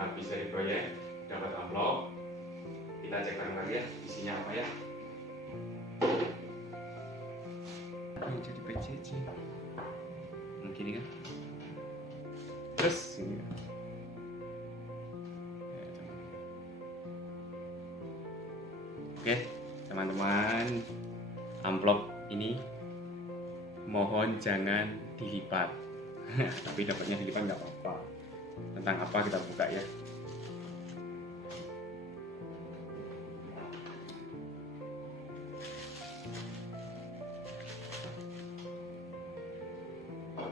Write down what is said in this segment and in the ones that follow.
habis dari proyek dapat amplop, kita cek bareng lagi ya isinya apa ya. Jadi PCC mungkin ini kan terus ini. Oke teman-teman, amplop ini mohon jangan dilipat. Tapi dapatnya dilipat nggak apa-apa. Tentang apa kita buka ya.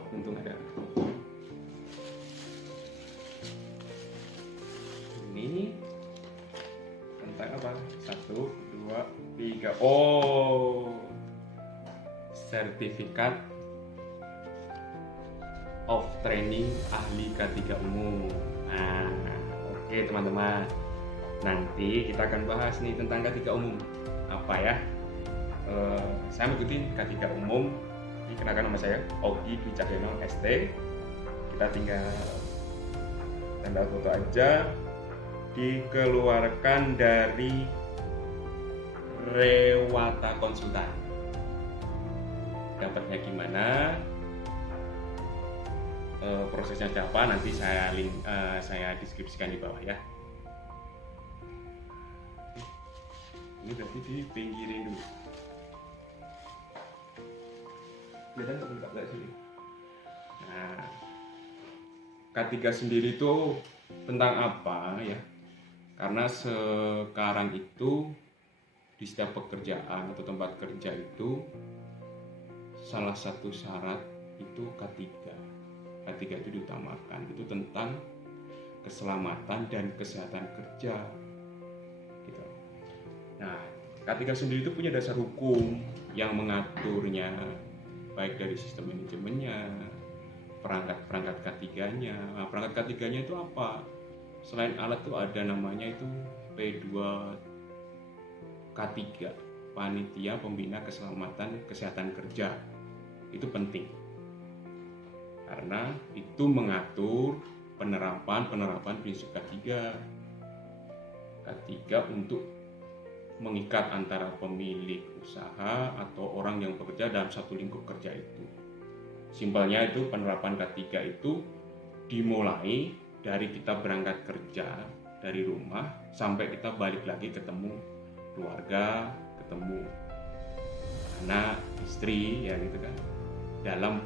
Untung ada. Ini tentang apa? 1, 2, 3. Oh, sertifikat of training ahli K3 umum. Nah, oke teman-teman. Nanti kita akan bahas nih tentang K3 umum. Apa ya? Saya mengikuti K3 umum. Kenalkan nama saya Ogi Dwi Cahyono ST. Kita tinggal tanda foto aja. Dikeluarkan dari Rewata Konsultan. Dapatnya gimana? Prosesnya apa? Nanti saya deskripsikan di bawah ya. Ini berarti dipinggirin dulu. Kelihatan untuk buka belakang sini. Nah, K3 sendiri itu tentang apa ya? Karena sekarang itu di setiap pekerjaan atau tempat kerja itu salah satu syarat itu K3. K3 itu diutamakan, itu tentang keselamatan dan kesehatan kerja. Gitu. Nah, K3 sendiri itu punya dasar hukum yang mengaturnya, baik dari sistem manajemennya, perangkat K3-nya. Nah, perangkat K3-nya itu apa? Selain alat itu ada namanya itu P2K3, Panitia Pembina Keselamatan Kesehatan Kerja. Itu penting karena itu mengatur penerapan prinsip K3 untuk mengikat antara pemilik usaha atau orang yang bekerja dalam satu lingkup kerja itu. Simpelnya itu penerapan K3 itu dimulai dari kita berangkat kerja dari rumah sampai kita balik lagi ketemu keluarga, ketemu anak, istri ya gitu kan, dalam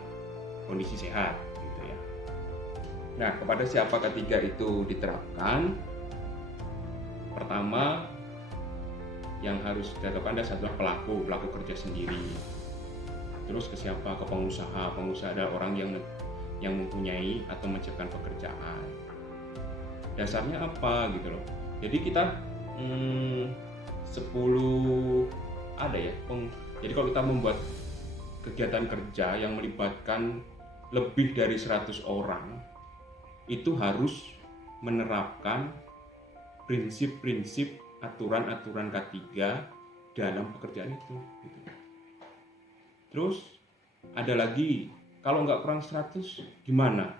kondisi sehat gitu ya. Nah, kepada siapa K3 itu diterapkan? Pertama yang harus diterapkan adalah pelaku kerja sendiri. Terus ke siapa? Ke pengusaha. Pengusaha adalah orang yang mempunyai atau menciptakan pekerjaan. Dasarnya apa gitu loh. Jadi kita 10 ada ya. Jadi kalau kita membuat kegiatan kerja yang melibatkan lebih dari 100 orang, itu harus menerapkan prinsip-prinsip aturan-aturan K3 dalam pekerjaan itu gitu. Terus ada lagi, kalau nggak kurang 100 gimana?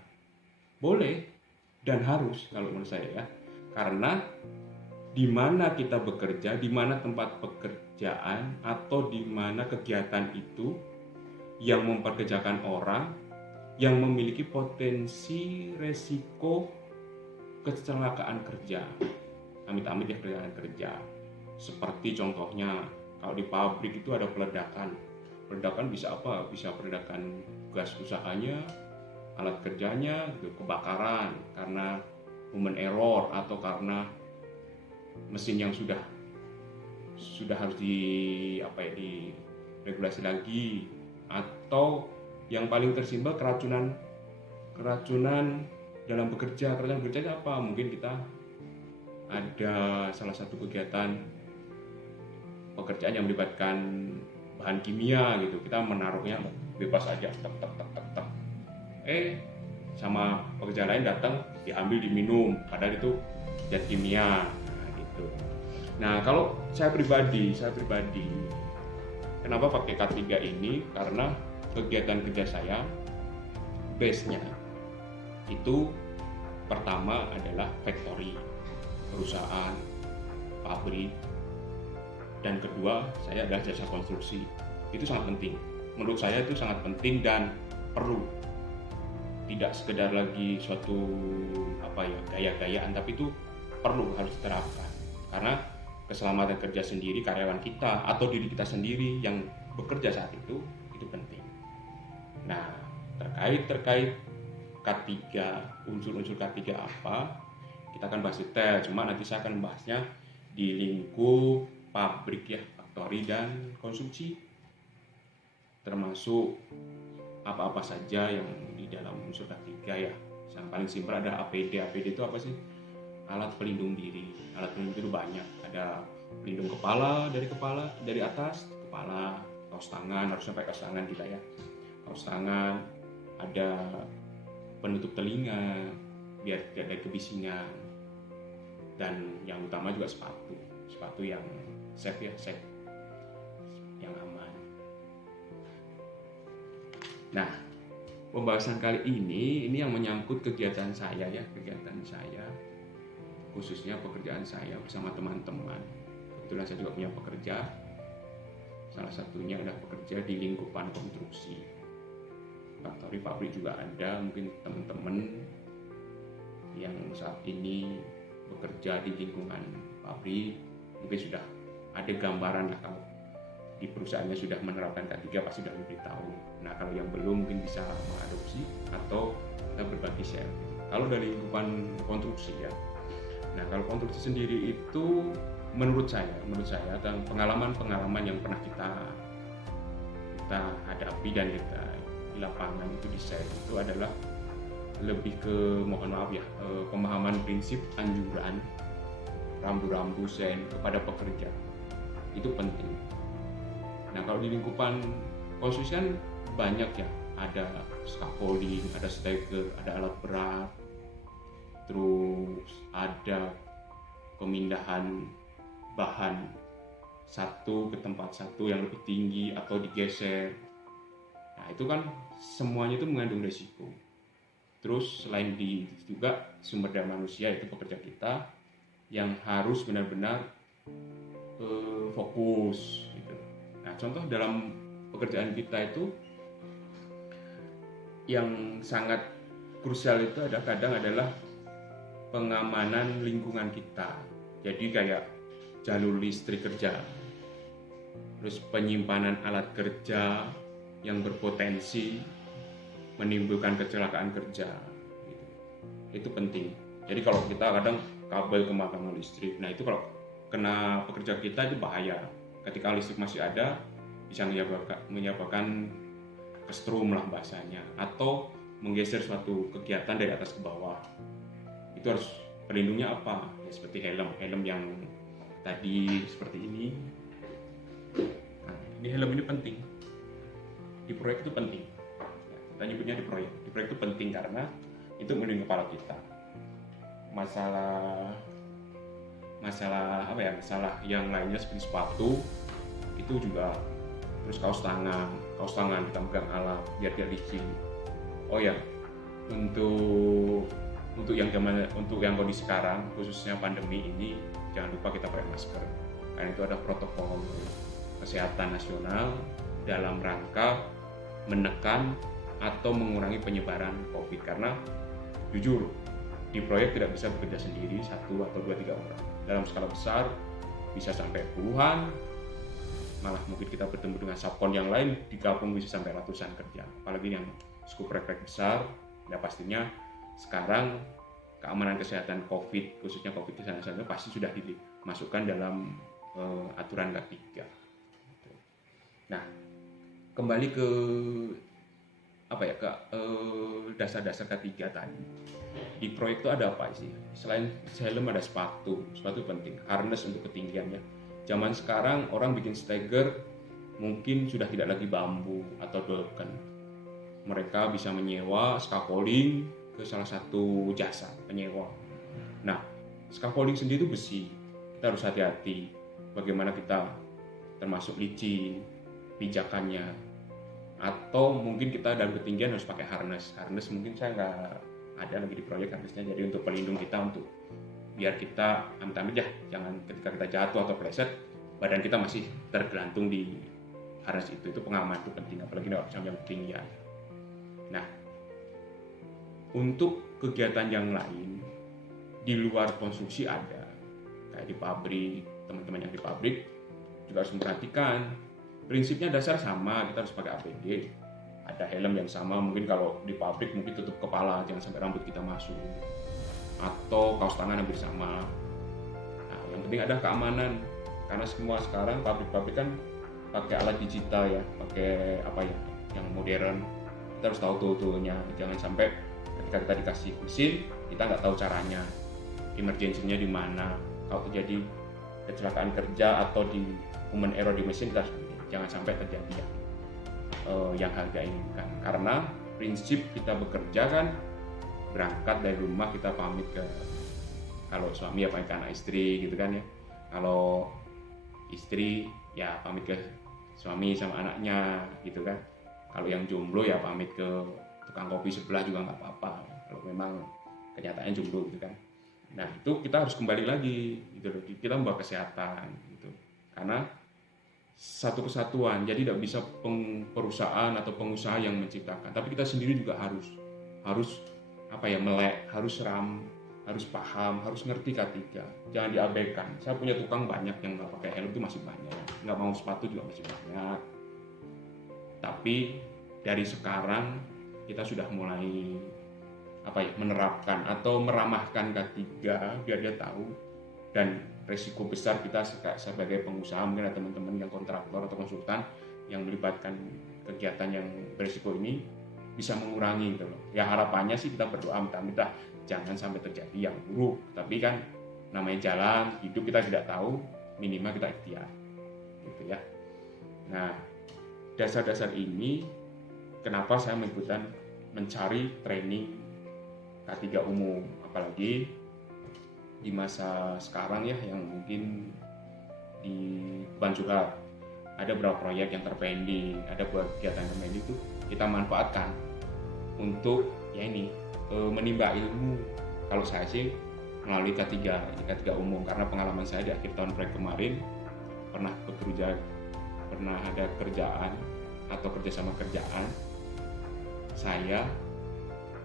Boleh dan harus kalau menurut saya ya. Karena di mana kita bekerja, di mana tempat pekerjaan atau di mana kegiatan itu yang memperkerjakan orang yang memiliki potensi resiko kecelakaan kerja. Amit-amit ya, kecelakaan kerja. Seperti contohnya kalau di pabrik itu ada peledakan. Peledakan bisa apa? Bisa peledakan gas usahanya, alat kerjanya, kebakaran karena human error atau karena mesin yang sudah harus diregulasi lagi, atau yang paling tersimpel keracunan dalam bekerja. Keracunan bekerja apa? Mungkin kita ada salah satu kegiatan pekerjaan yang melibatkan bahan kimia gitu, kita menaruhnya bebas aja, sama pekerja lain datang diambil diminum, padahal itu zat kimia. Nah, gitu. Nah, kalau saya pribadi kenapa pakai K3 ini? Karena kegiatan kerja saya base-nya itu pertama adalah factory, perusahaan, pabrik, dan kedua saya adalah jasa konstruksi. Itu sangat penting. Menurut saya itu sangat penting dan perlu. Tidak sekedar lagi suatu gaya-gayaan, tapi itu perlu, harus diterapkan. Karena keselamatan kerja sendiri, karyawan kita atau diri kita sendiri yang bekerja saat itu penting. Nah, terkait K3, unsur-unsur K3 apa? Kita akan bahas detail, cuma nanti saya akan membahasnya di lingkup pabrik ya, factory dan konsumsi. Termasuk apa-apa saja yang di dalam unsur K3 ya. Yang paling simpel ada APD. APD itu apa sih? Alat pelindung diri. Alat pelindung diri itu banyak. Ada pelindung kepala, dari atas kepala, kaos tangan, harus sampai kaos tangan kita ya. Kaos tangan, ada penutup telinga biar tidak ada kebisingan. Dan yang utama juga sepatu yang safe, yang aman. Nah, pembahasan kali ini yang menyangkut kegiatan saya, khususnya pekerjaan saya bersama teman-teman. Kebetulan saya juga punya pekerja, salah satunya adalah pekerja di lingkupan konstruksi. Factory, pabrik juga ada, mungkin teman-teman yang saat ini bekerja di lingkungan pabrik mungkin sudah ada gambaran lah, kalau di perusahaannya sudah menerapkan K3 pasti sudah diberitahu. Nah, kalau yang belum mungkin bisa mengadopsi atau kita berbagi share. Kalau dari lingkupan konstruksi ya, nah kalau konstruksi sendiri itu menurut saya dan pengalaman yang pernah kita hadapi dan kita di lapangan itu di share itu adalah lebih ke pemahaman prinsip anjuran rambu-rambu sen kepada pekerja itu penting. Nah, kalau di lingkupan konstruksi kan banyak ya, ada scaffolding, ada stagger, ada alat berat, terus ada pemindahan bahan satu ke tempat satu yang lebih tinggi atau digeser. Nah, itu kan semuanya itu mengandung risiko. Terus selain juga sumber daya manusia, itu pekerja kita yang harus benar-benar fokus gitu. Nah, contoh dalam pekerjaan kita itu yang sangat krusial itu adalah pengamanan lingkungan kita. Jadi kayak jalur listrik kerja, terus penyimpanan alat kerja yang berpotensi menimbulkan kecelakaan kerja gitu. Itu penting. Jadi kalau kita kadang kabel kematangan listrik, nah itu kalau kena pekerja kita itu bahaya. Ketika listrik masih ada, bisa menyebabkan kestrum lah bahasanya, atau menggeser suatu kegiatan dari atas ke bawah. Itu harus pelindungnya apa? Ya, seperti helm yang tadi seperti ini. Nah, ini helm ini penting. Di proyek itu penting. Kita nyebutnya di proyek itu penting karena itu melindungi kepala kita. Masalah yang lainnya seperti sepatu itu juga, terus kaos tangan kita pegang alat biar tidak licin. Oh ya, untuk yang kondisi sekarang khususnya pandemi ini, jangan lupa kita pakai masker karena itu ada protokol kesehatan nasional dalam rangka menekan atau mengurangi penyebaran COVID. Karena jujur di proyek tidak bisa bekerja sendiri 1 atau 2, 3 orang. Dalam skala besar bisa sampai puluhan, malah mungkin kita bertemu dengan subkon yang lain digabung bisa sampai ratusan kerja. Apalagi yang skup proyek besar, ya pastinya sekarang keamanan kesehatan COVID, khususnya COVID-19 pasti sudah dimasukkan dalam aturan K3. Nah, kembali ke dasar-dasar K3 tadi. Di proyek itu ada apa sih? Selain helm ada sepatu penting, harness untuk ketinggiannya. Zaman sekarang orang bikin stagger mungkin sudah tidak lagi bambu atau dolken. Mereka bisa menyewa scaffolding ke salah satu jasa penyewa. Nah, scaffolding sendiri itu besi. Kita harus hati-hati bagaimana kita termasuk licin, pijakannya. Atau mungkin kita dalam ketinggian harus pakai harness mungkin saya nggak ada lagi di proyek harusnya, jadi untuk pelindung kita, untuk biar kita amit-amit ya jangan ketika kita jatuh atau pleset badan kita masih tergelantung di harness itu pengalaman itu penting, apalagi yang tinggi ya. Nah, untuk kegiatan yang lain di luar konstruksi ada kayak di pabrik, teman-teman yang di pabrik juga harus memperhatikan prinsipnya dasar sama, kita harus pakai APD, ada helm yang sama, mungkin kalau di pabrik mungkin tutup kepala jangan sampai rambut kita masuk, atau kaos tangan hampir sama. Nah, yang penting ada keamanan, karena semua sekarang pabrik-pabrik kan pakai alat digital ya, pakai apa ya yang modern, kita harus tahu tool-toolnya, jangan sampai ketika kita dikasih mesin kita nggak tahu caranya, emergency-nya di mana, kalau terjadi kecelakaan kerja atau di human error di mesin, kita jangan sampai terjadi yang hal gak inginkan. Karena prinsip kita bekerja kan berangkat dari rumah, kita pamit ke, kalau suami ya pamit ke anak istri gitu kan ya, kalau istri ya pamit ke suami sama anaknya gitu kan, kalau yang jomblo ya pamit ke tukang kopi sebelah juga nggak apa-apa kalau memang kenyataannya jomblo gitu kan. Nah itu kita harus kembali lagi gitu loh, kita membawa kesehatan gitu, karena satu kesatuan, jadi tidak bisa perusahaan atau pengusaha yang menciptakan, tapi kita sendiri juga harus apa ya, melek, harus harus paham, harus ngerti K3, jangan diabaikan. Saya punya tukang banyak yang nggak pakai helm, itu masih banyak, nggak mau sepatu juga masih banyak. Tapi dari sekarang kita sudah mulai apa ya, menerapkan atau meramahkan K3 biar dia tahu, dan resiko besar kita sebagai pengusaha, mungkin ada teman-teman yang kontraktor atau konsultan yang melibatkan kegiatan yang berisiko ini bisa mengurangi gitu loh. Ya harapannya sih kita berdoa minta jangan sampai terjadi yang buruk, tapi kan namanya jalan hidup kita tidak tahu, minimal kita ikhtiar gitu ya. Nah, dasar-dasar ini kenapa saya mencari training K3 umum, apalagi di masa sekarang ya, yang mungkin di Banjurat ada beberapa proyek yang terpending, ada beberapa kegiatan yang terpending itu kita manfaatkan untuk ya ini menimba ilmu. Kalau saya sih melalui K3 umum, karena pengalaman saya di akhir tahun proyek kemarin pernah ada kerjaan atau kerjasama kerjaan, saya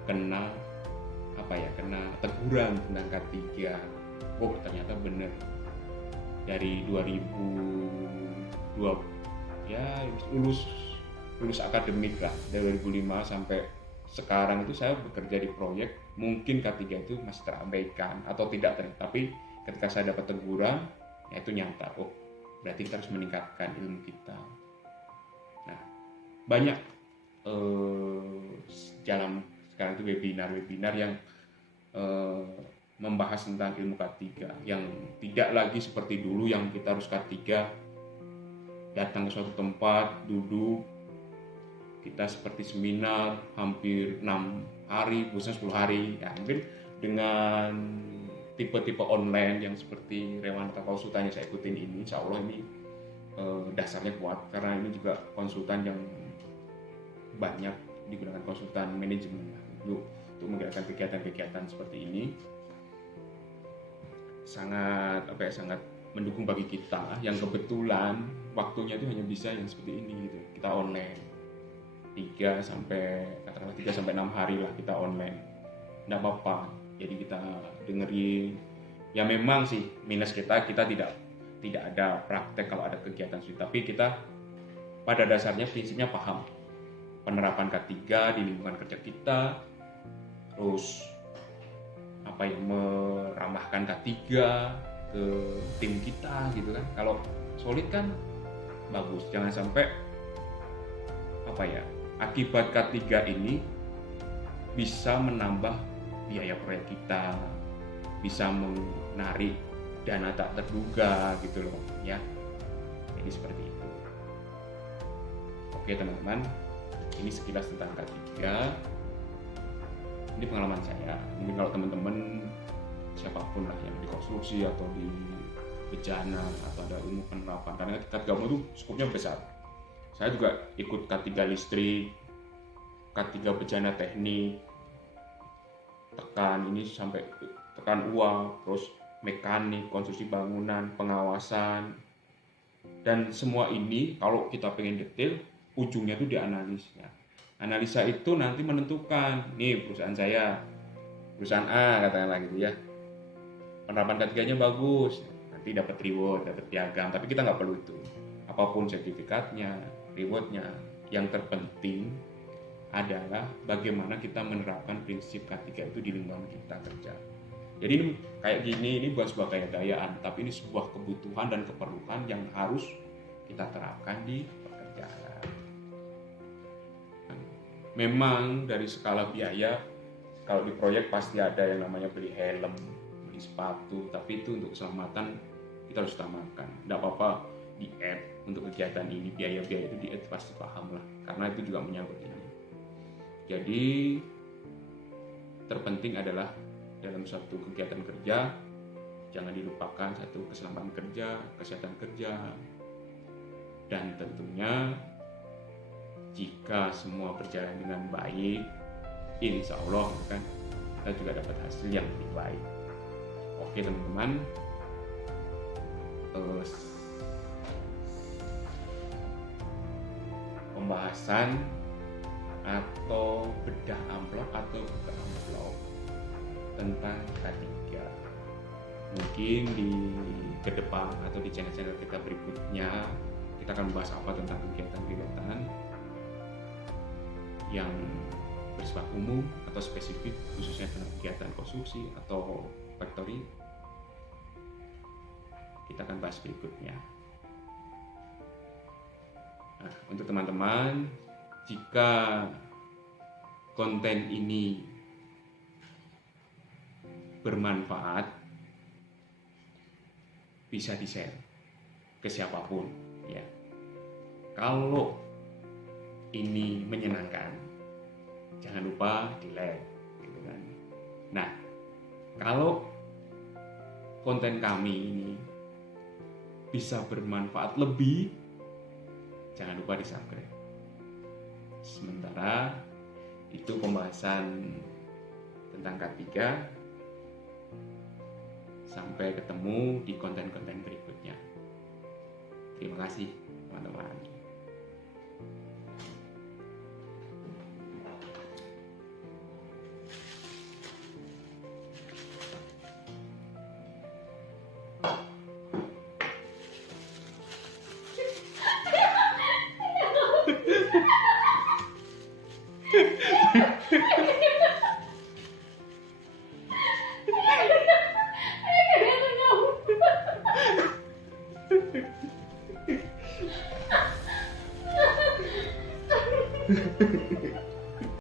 kena teguran tentang K3. Oh ternyata benar, dari 2002 ya lulus akademik lah, dari 2005 sampai sekarang itu saya bekerja di proyek, mungkin K3 itu masih terabaikan atau tidak ternyata, tapi ketika saya dapat teguran ya itu nyata, oh berarti kita harus meningkatkan ilmu kita. Nah banyak jalan sekarang itu webinar yang membahas tentang ilmu K3, yang tidak lagi seperti dulu yang kita harus K3 datang ke suatu tempat, duduk, kita seperti seminar hampir 6 hari, biasanya 10 hari ya. Mungkin dengan tipe-tipe online yang seperti Rewanata konsultan yang saya ikutin ini, insya Allah ini dasarnya kuat, karena ini juga konsultan yang banyak digunakan, konsultan manajemen untuk menggerakkan kegiatan-kegiatan seperti ini. Sangat mendukung bagi kita yang kebetulan waktunya itu hanya bisa yang seperti ini gitu. Kita online 3 sampai 6 hari lah kita online. Enggak apa-apa. Jadi kita dengerin. Ya memang sih minus kita tidak ada praktek kalau ada kegiatan sih, tapi kita pada dasarnya prinsipnya paham penerapan K3 di lingkungan kerja kita, terus meramahkan K3 ke tim kita gitu kan. Kalau solid kan bagus, jangan sampai akibat K3 ini bisa menambah biaya proyek kita, bisa menarik dana tak terduga gitu loh ya. Jadi seperti itu. Oke teman-teman, ini sekilas tentang K3. Ini pengalaman saya. Mungkin kalau teman-teman siapapun lah yang di konstruksi atau di bejana atau ada ilmu penerapan, karena K3 itu skopnya besar. Saya juga ikut K3 listrik, K3 bejana teknik, tekan ini sampai tekan uang, terus mekanik, konstruksi bangunan, pengawasan, dan semua ini kalau kita pengen detail ujungnya itu dianalisa. Analisa itu nanti menentukan nih perusahaan saya, perusahaan A katakanlah gitu ya, penerapan ketiganya bagus, nanti dapat reward, dapat piagam. Tapi kita nggak perlu itu, apapun sertifikatnya, rewardnya, yang terpenting adalah bagaimana kita menerapkan prinsip K3 itu di lingkungan kita kerja. Jadi ini kayak gini, ini bukan sebuah gaya-gayaan, tapi ini sebuah kebutuhan dan keperluan yang harus kita terapkan di pekerjaan. Memang dari skala biaya, kalau di proyek pasti ada yang namanya beli helm, beli sepatu, tapi itu untuk keselamatan kita harus utamakan. Tidak apa-apa di add untuk kegiatan ini, biaya-biaya itu di add pasti paham lah, karena itu juga menyangkut ini. Jadi terpenting adalah dalam suatu kegiatan kerja jangan dilupakan satu, keselamatan kerja, kesehatan kerja, dan tentunya jika semua berjalan dengan baik, insya Allah kan kita juga dapat hasil yang lebih baik. Oke teman-teman, pembahasan atau bedah amplop atau buka amplop tentang K3 mungkin di ke depan atau di channel-channel kita berikutnya kita akan membahas apa tentang kegiatan-kegiatan yang bersifat umum atau spesifik, khususnya tentang kegiatan konstruksi atau factory. Kita akan bahas berikutnya. Nah, untuk teman-teman, jika konten ini bermanfaat, bisa di-share ke siapapun ya. Kalau ini menyenangkan, jangan lupa di-like gitu kan. Nah, kalau konten kami ini bisa bermanfaat lebih, jangan lupa di-subscribe. Sementara itu pembahasan tentang K3. Sampai ketemu di konten-konten berikutnya. Terima kasih teman-teman.